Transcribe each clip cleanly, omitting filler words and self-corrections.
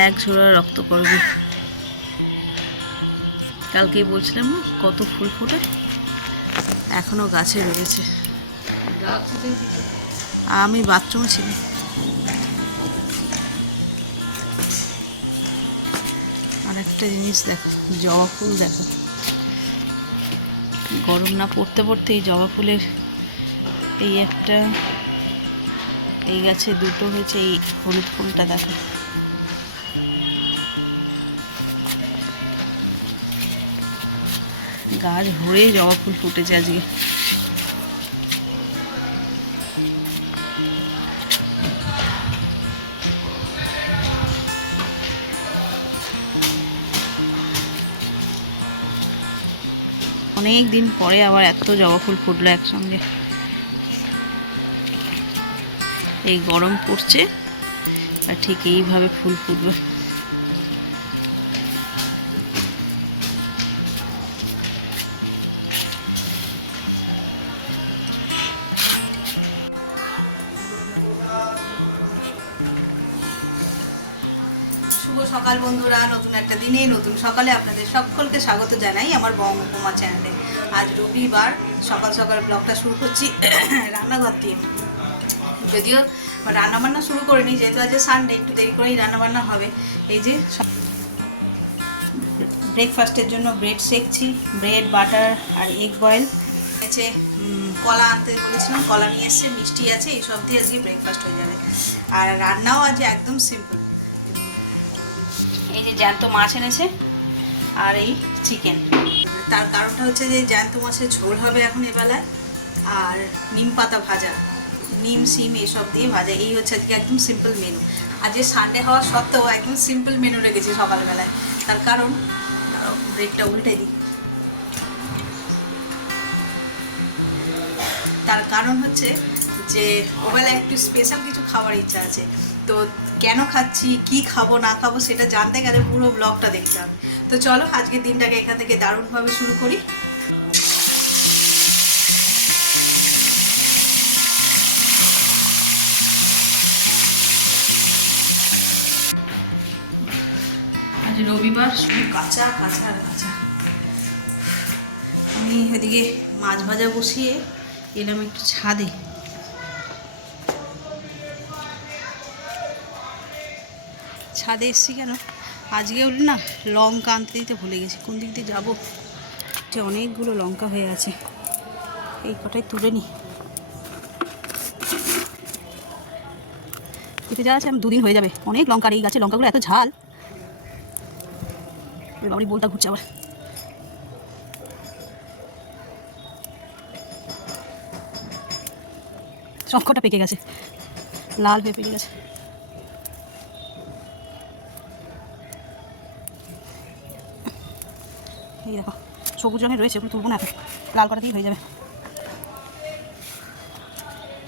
এক ঝোড়া রক্ত করবে। কালকেই বলছিলাম না কত ফুল ফুটে, এখনো গাছে রয়েছে। আমি বাথরুমে ছিলাম। আর একটা জিনিস দেখো, জবা ফুল দেখো, গরম না পড়তে পড়তে এই জবা ফুলের এই একটা, এই গাছে দুটো হয়েছে, এই হলুদ ফুলটা দেখো। গাছ ভরে জবা ফুল ফুটেছে আজকে। অনেক দিন পরে আবার এত জবা ফুল ফুটলো একসঙ্গে। এই গরম পড়ছে আর ঠিক এইভাবে ফুল ফুটবে। শুভ সকাল বন্ধুরা, নতুন একটা দিনে নতুন সকালে আপনাদের সকলকে স্বাগত জানাই আমার বঙ্গকুমা চ্যানেলে। আজ রবিবার, সকাল সকাল ব্লগটা শুরু করছি রান্নাঘর দিয়ে। যদিও রান্নাবান্না শুরু করিনি, যেহেতু আজ সানডে, একটু দেরি করেই রান্নাবান্না হবে। এই যে ব্রেকফাস্টের জন্য ব্রেড সেকছি, ব্রেড, বাটার আর এগ বয়েল হয়েছে। কলা আনতে বলেছিলাম, কলা নিয়ে এসছে, মিষ্টি আছে, এইসব দিয়ে আজকে ব্রেকফাস্ট হয়ে যাবে। আর রান্নাও আজ একদম সিম্পল। এই যে জ্যান্ত মাছ এনেছে আর এই চিকেন। তার কারণটা হচ্ছে যে জ্যান্ত মাছের ঝোল হবে এখন এবেলায়, আর নিম পাতা ভাজা, নিম সিম এসব দিয়ে ভাজা। এই হচ্ছে আজকে একদম সিম্পল মেনু। আজকে সানডে হওয়া সত্ত্বেও একদম সিম্পল মেনু রেখেছি সকালবেলায়। তার কারণ ব্রেডটা উল্টে দিই, তার কারণ হচ্ছে যে ওবেলা একটু স্পেশাল কিছু খাওয়ার ইচ্ছা আছে। তো কেন খাচ্ছি, কি খাবো না খাবো সেটা জানতে গেলে পুরো ব্লগটা দেখতে হবে। তো চলো আজকের দিনটাকে এখান থেকে দারুণভাবে শুরু করি। আজ রবিবার, শুধু কাঁচা কাঁচা আর কাঁচা। আমি ওদিকে মাছ ভাজা বসিয়ে এলাম একটু ছাদে। ছাদে এসছি কেন, আজকে হলো না লঙ্কা আনতে দিতে ভুলে গেছি। কোন দিক দিয়ে যাবো, যে অনেকগুলো লঙ্কা হয়ে আছে, এই কটাই তুলে নিই। খেতে যাওয়া আছে, আমি 2 দিন হয়ে যাবে। অনেক লঙ্কা, এই গাছে লঙ্কাগুলো এত ঝাল। বাড়ি বলটা ঘুরছে আবার। সব কটা পেকে গেছে, লাল হয়ে পেকে গেছে। এই দেখো সবুজ রঙের রয়েছে, ওগুলো তুলবো না, এখন লাল করা দিয়ে হয়ে যাবে।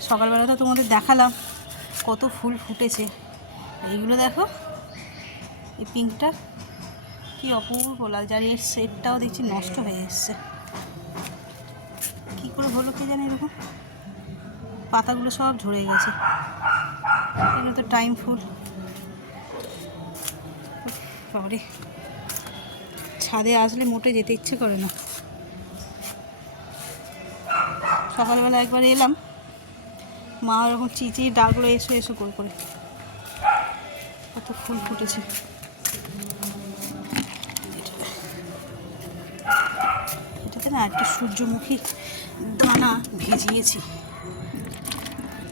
সকালবেলা তো তোমাদের দেখালাম কত ফুল ফুটেছে। এইগুলো দেখো, এই পিঙ্কটা কি অপূর্ব লাগছে। আর এর শেপটাও দেখছি নষ্ট হয়ে এসছে, কী করে হলো কে জানে। এরকম পাতাগুলো সব ঝরে গেছে। এগুলো তো টাইম ফুল। বাবারে, ছাদে আসলে মোটে যেতে ইচ্ছে করে না। সকালবেলা একবার এলাম, মা ওরকম চিচিয়ে ডাকলো, এসো এসো করে করে। কত ফুল ফুটেছে। এটাতে না একটা সূর্যমুখী দানা ভিজিয়েছি,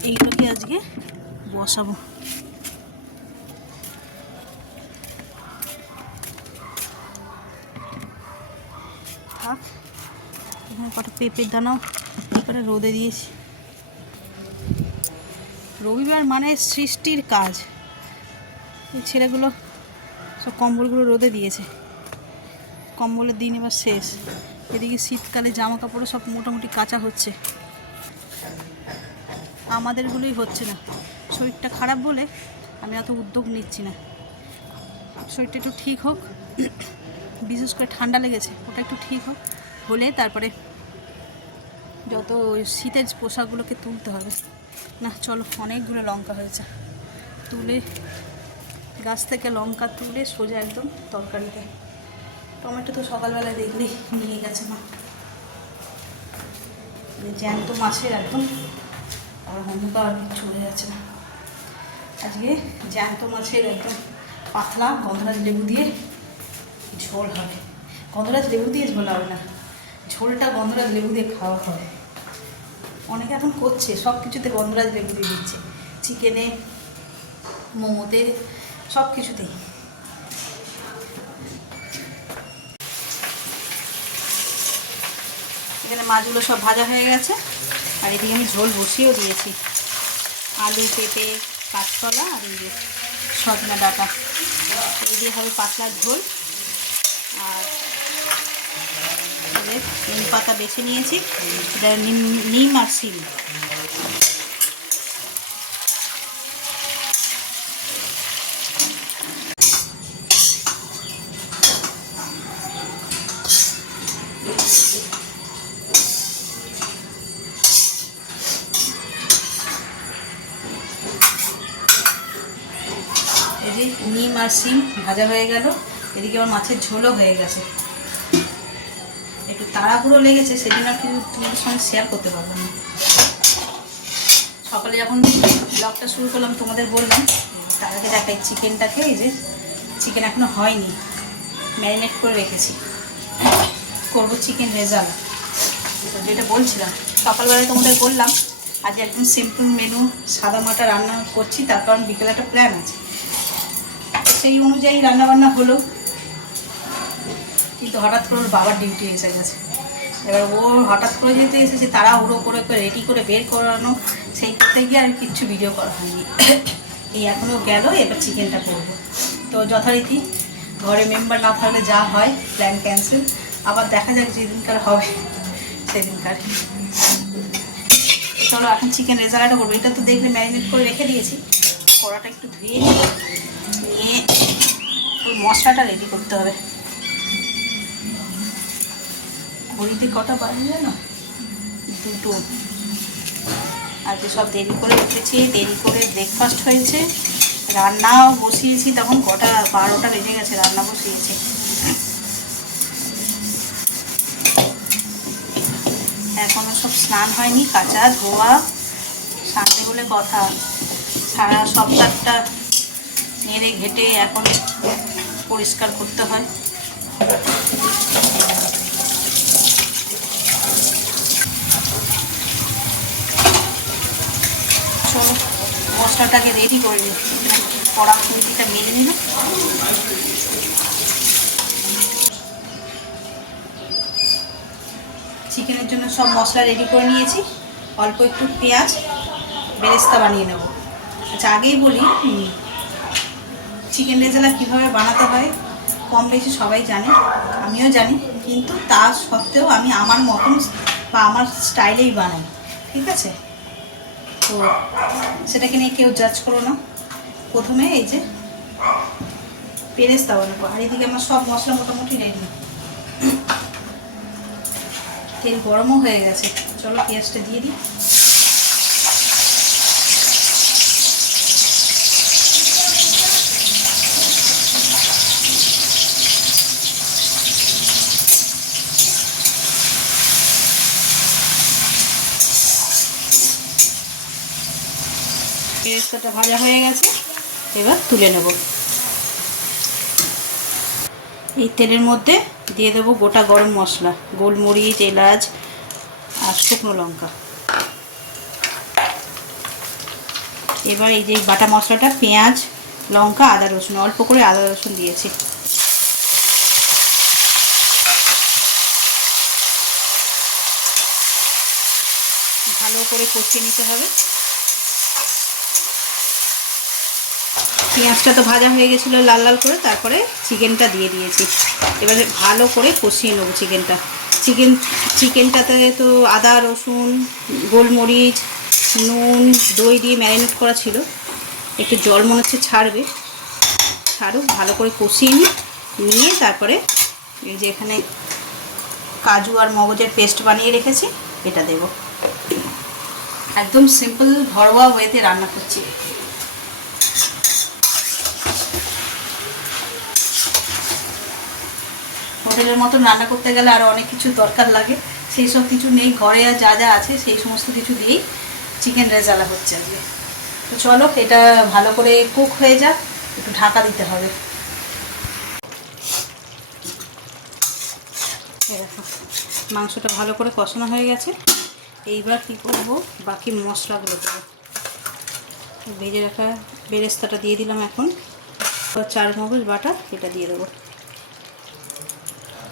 এইটাকে আজকে বসাবো। থাক, এখানে কটা পেঁপের দানাও করে রোদে দিয়েছি। রবিবার মানে সৃষ্টির কাজ। এই ছেলেগুলো সব কম্বলগুলো রোদে দিয়েছে, কম্বলের দিন এবার শেষ। এদিকে শীতকালে জামা কাপড়ও সব মোটামুটি কাচা হচ্ছে, আমাদেরগুলোই হচ্ছে না। শরীরটা খারাপ বলে আমি অত উদ্যোগ নিচ্ছি না। শরীরটা একটু ঠিক হোক, বিশেষ করে ঠান্ডা লেগেছে, ওটা একটু ঠিক হোক, হলে তারপরে যত শীতের পোশাকগুলোকে তুলতে হবে। না চলো, অনেকগুলো লঙ্কা হয়েছে, তুলে গাছ থেকে লঙ্কা তুলে সোজা একদম তরকারিতে। টমেটো তো সকালবেলা দেখলেই নিয়ে গেছে মা। জ্যান্ত মাছের একদম আর হনুকা আর চলে যাচ্ছে না। আজকে জ্যান্ত মাছের একদম পাতলা গন্ধরাজ লেবু দিয়ে ঝোল হবে। গন্ধরাজ লেবু দিয়ে ঝোল হবে না, ঝোলটা গন্ধরাজ লেবু দিয়ে খাওয়া হবে। অনেকে এখন করছে, সব কিছুতে গন্ধরাজ লেবু দিয়ে দিচ্ছে, চিকেনে, মোমোতে, সব কিছুতেই। এখানে মাছগুলো সব ভাজা হয়ে গেছে আর এদিকে আমি ঝোল বসিয়েও দিয়েছি। আলু, পেঁপে, কাঁচকলা আর এই যে সজনা ডাঁটা, এই দিয়ে হবে পাতলা ঝোল। আর নিম পাতা বেছে নিয়েছি, এটা নিম আর শিম। এই যে নিম আর শিম ভাজা হয়ে গেল, এদিকে আমার মাছের ঝোলও হয়ে গেছে। একটু তাড়াহুড়ো লেগেছে, সেদিন আর কিন্তু তোমাদের সঙ্গে শেয়ার করতে পারবো না। সকালে যখন ব্লগটা শুরু করলাম তোমাদের বললাম, তার আগে দেখাই চিকেনটাকে। এই যে চিকেন এখনও হয়নি, ম্যারিনেট করে রেখেছি, করবো চিকেন রেজালা। যেটা বলছিলাম সকালবেলায় তোমাদের বললাম আজ একদম সিম্পল মেনু সাদা মাটা রান্না করছি, তার কারণ বিকেলে একটা প্ল্যান আছে, সেই অনুযায়ী রান্নাবান্না হলো। কিন্তু হঠাৎ করে ওর বাবার ডিউটি এসে গেছে। এবার ও হঠাৎ করে যেতে এসেছে, তারা উড়ো করে রেডি করে বের করানো, সেই করতে গিয়ে আর কিচ্ছু ভিডিও করা হয়নি। এই এখনও গেল, এবার চিকেনটা করবো। তো যথারীতি ঘরে মেম্বার না থাকলে যা হয়, প্ল্যান ক্যান্সেল। আবার দেখা যাক যেদিনকার হবে সেদিনকার। চলো এখন চিকেন রেজালাটা করবো। এটা তো দেখলে ম্যারিনেট করে রেখে দিয়েছি, কড়াটা একটু ধুয়ে নিয়ে ওই মশলাটা রেডি করতে হবে। ঘড়িতে কটা বাজে জানো? 2টো। আজকে সব দেরি করে উঠেছি, দেরি করে ব্রেকফাস্ট হয়েছে, রান্নাও বসিয়েছি, তখন কটা 12টা বেজে গেছে রান্না বসিয়েছি। এখনও সব স্নান হয়নি, কাঁচা ধোয়া, সানডে বলে কথা, সারা সপ্তাহটা নেড়ে ঘেটে এখন পরিষ্কার করতে হয়। চলো মশলাটাকে রেডি করে নিই, কড়া খুঁটিটা মেরে নিল। চিকেনের জন্য সব মশলা রেডি করে নিয়েছি, অল্প একটু পেঁয়াজ বেরেস্তা বানিয়ে নেব। আচ্ছা আগেই বলি, চিকেন রেজালা কীভাবে বানাতে হয় কম বেশি সবাই জানে, আমিও জানি, কিন্তু তা সত্ত্বেও আমি আমার মতন বা আমার স্টাইলেই বানাই, ঠিক আছে? তো সেটাকে নিয়ে কেউ জাজ করো না। প্রথমে এই যে বেরেস্তা বানাবো, আর এদিকে আমার সব মশলা মোটামুটি রেডি। তেল গরমও হয়ে গেছে, চলো পেঁয়াজটা দিয়ে দিই। পেঁয়াজটা ভাজা হয়ে গেছে, এবার তুলে নেব। এই তেলের মধ্যে দিয়ে দেবো গোটা গরম মশলা, গোলমরিচ, এলাচ আর শুকনো লঙ্কা। এবার এই যে বাটা মশলাটা, পেঁয়াজ, লঙ্কা, আদা রসুন, অল্প করে আদা রসুন দিয়েছি, ভালো করে কষিয়ে নিতে হবে। পেঁয়াজটা তো ভাজা হয়ে গেছিলো লাল লাল করে, তারপরে চিকেনটা দিয়ে দিয়েছি। এবারে ভালো করে কষিয়ে নেবো চিকেনটা। চিকেনটাতে তো আদা রসুন, গোলমরিচ, নুন, দই দিয়ে ম্যারিনেট করা ছিল, একটু জল মনে হচ্ছে ছাড়বে, ছাড়ুক, ভালো করে কষিয়ে নিয়ে তারপরে এই যে এখানে কাজু আর মগজের পেস্ট বানিয়ে রেখেছি, এটা দেব। একদম সিম্পল ঘরোয়া ওয়েতে রান্না করছি। হোটেলের মতন রান্না করতে গেলে আরও অনেক কিছু দরকার লাগে, সেই সব কিছু নেই ঘরে। আর যা যা আছে সেই সমস্ত কিছু দিয়েই চিকেন রেজালা হচ্ছে আজকে। তো চলো এটা ভালো করে কুক হয়ে যাক, একটু ঢাকা দিতে হবে। দেখো মাংসটা ভালো করে কষানো হয়ে গেছে। এইবার কি করব, বাকি মশলাগুলো দেবো। ভেজে রাখা বেরেস্তাটা দিয়ে দিলাম, এখন চারমগজ বাটা এটা দিয়ে দেবো।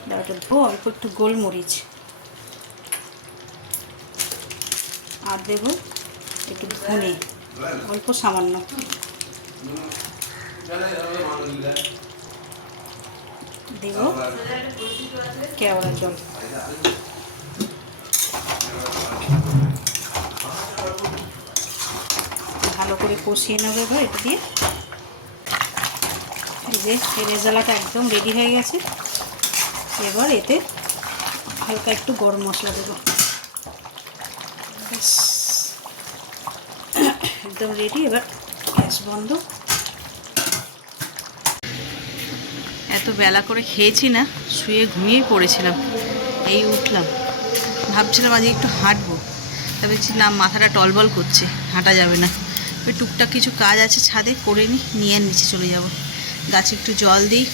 ডালটা ধো, অল্প একটু গোলমরিচ আর দেবো একটু ধনে, অল্প সামান্য দেব কেওড়া জল। ভালো করে কষিয়ে নেবো এবার এটা দিয়ে। এই যে রেজালাটা একদম রেডি হয়ে গেছে। এবার এতে হালকা একটু গরম মশলা দেবো। একদম রেডি। এবার গ্যাস বন্ধ। এত বেলা করে খেয়েছি না, শুয়ে ঘুমিয়েই পড়েছিলাম, এই উঠলাম। ভাবছিলাম আজকে একটু হাঁটবো, তবে না, মাথাটা টলবল করছে, হাঁটা যাবে না। ওই টুকটাক কিছু কাজ আছে ছাদে, করে নিয়ে নিচে চলে যাব। গাছে একটু জল দিই।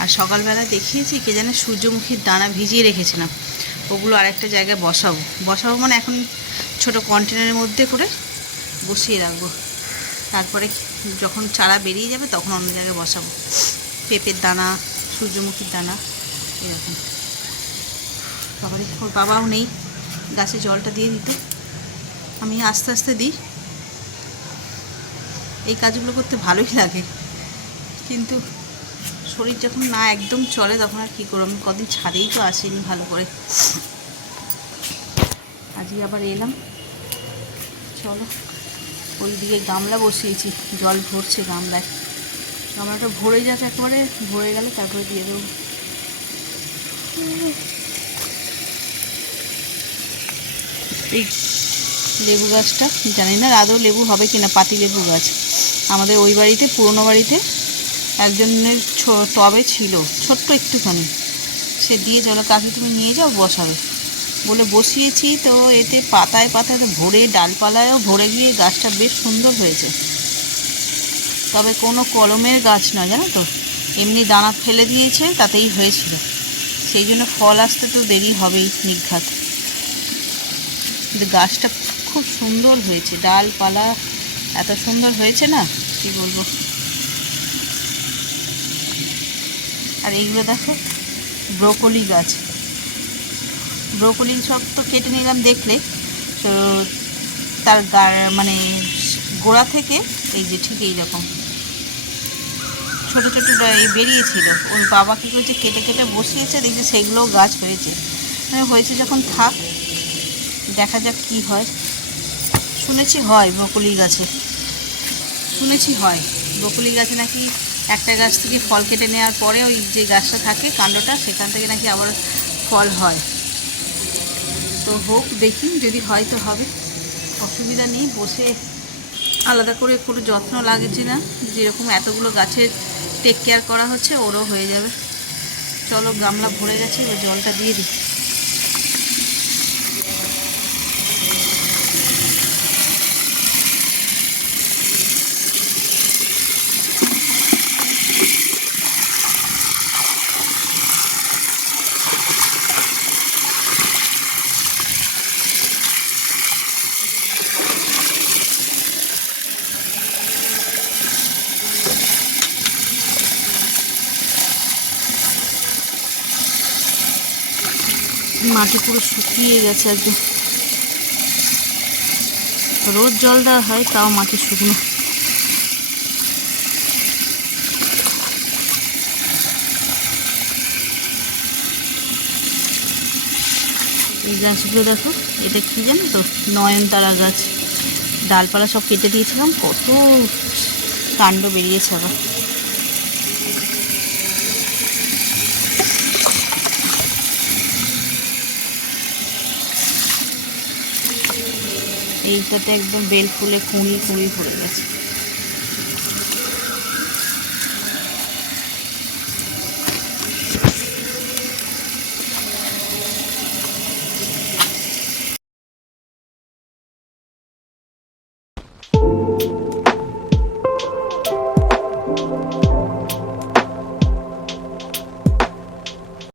আর সকালবেলা দেখিয়েছি কে জানে সূর্যমুখীর দানা ভিজিয়ে রেখেছিলাম, ওগুলো আরেকটা জায়গায় বসাবো মানে এখন ছোট কন্টেনারের মধ্যে করে বসিয়ে রাখবো। তারপরে যখন চারা বেরিয়ে যাবে তখন অন্য জায়গায় বসাবো। পেঁপের দানা, সূর্যমুখীর দানা এরকম। ওর বাবাও নেই গাছে জলটা দিয়ে দিতে, আমি আস্তে আস্তে দিই। এই কাজগুলো করতে ভালোই লাগে, কিন্তু শরীর যখন না একদম চলে তখন আর কী করবো। আমি কদিন ছাদেই তো আসিনি ভালো করে, আজকে আবার এলাম। চলো, ওই দিকে গামলা বসিয়েছি, জল ভরছে গামলায়। গামলাটা ভরে যাচ্ছে, একেবারে ভরে গেলে তারপরে দিয়ে দেবো। এই লেবু গাছটা জানি না আদৌ লেবু হবে কিনা, পাতি লেবু গাছ। আমাদের ওই বাড়িতে, পুরনো বাড়িতে একজনের টবে ছিল ছোট্ট একটুখানি, সে দিয়ে চলো কাকি তুমি নিয়ে যাও বসাবে বলে বসিয়েছি। তো এতে পাতায় পাতায় তো ভরে, ডালপালায়ও ভরে গিয়ে গাছটা বেশ সুন্দর হয়েছে। তবে কোনো কলমের গাছ নয়, জানো তো, এমনি দানা ফেলে দিয়েছে তাতেই হয়েছিল। সেই জন্য ফল আসতে তো দেরি হবেই নির্ঘাত। কিন্তু গাছটা খুব সুন্দর হয়েছে, ডালপালা এত সুন্দর হয়েছে না কি বলবো। আর এইগুলো দেখো ব্রোকলি গাছ, ব্রোকলি সব তো কেটে নিলাম দেখলে। তো তার মানে গোড়া থেকে এই যে ঠিক এইরকম ছোটো ছোটো বেরিয়েছিল। ওর বাবা কী করেছে, কেটে কেটে বসিয়েছে, দেখছি সেগুলোও গাছ হয়েছে। হয়েছে যখন থাক, দেখা যাক কি হয়। শুনেছি হয় ব্রোকলি গাছে, শুনেছি হয় ব্রোকলি গাছে নাকি একটা গাছ থেকে ফল কেটে নেওয়ার পরে ওই যে গাছটা থাকে কাণ্ডটা, সেখান থেকে নাকি আবার ফল হয়। তো হোক, দেখি যদি হয় তো হবে, অসুবিধা নেই। বসে আলাদা করে কোনো যত্ন লাগছে না, যেরকম এতগুলো গাছের টেক কেয়ার করা হচ্ছে ওরও হয়ে যাবে। চলো, গামলা ভরে গেছে, এবার জলটা দিয়ে দিই। মাটি পুরো শুকিয়ে গেছে একদম, রোজ জল দেওয়া হয় তাও মাটি শুকনো। এই গাছগুলো দেখো, এটা কি জানো তো, নয়নতারা গাছ। ডালপালা সব কেটে দিয়েছিলাম, কত কাণ্ড বেরিয়েছে আবার। এইটাতে একদম বেল ফুলে কুঁড়ি কুঁড়ি পড়ে গেছে।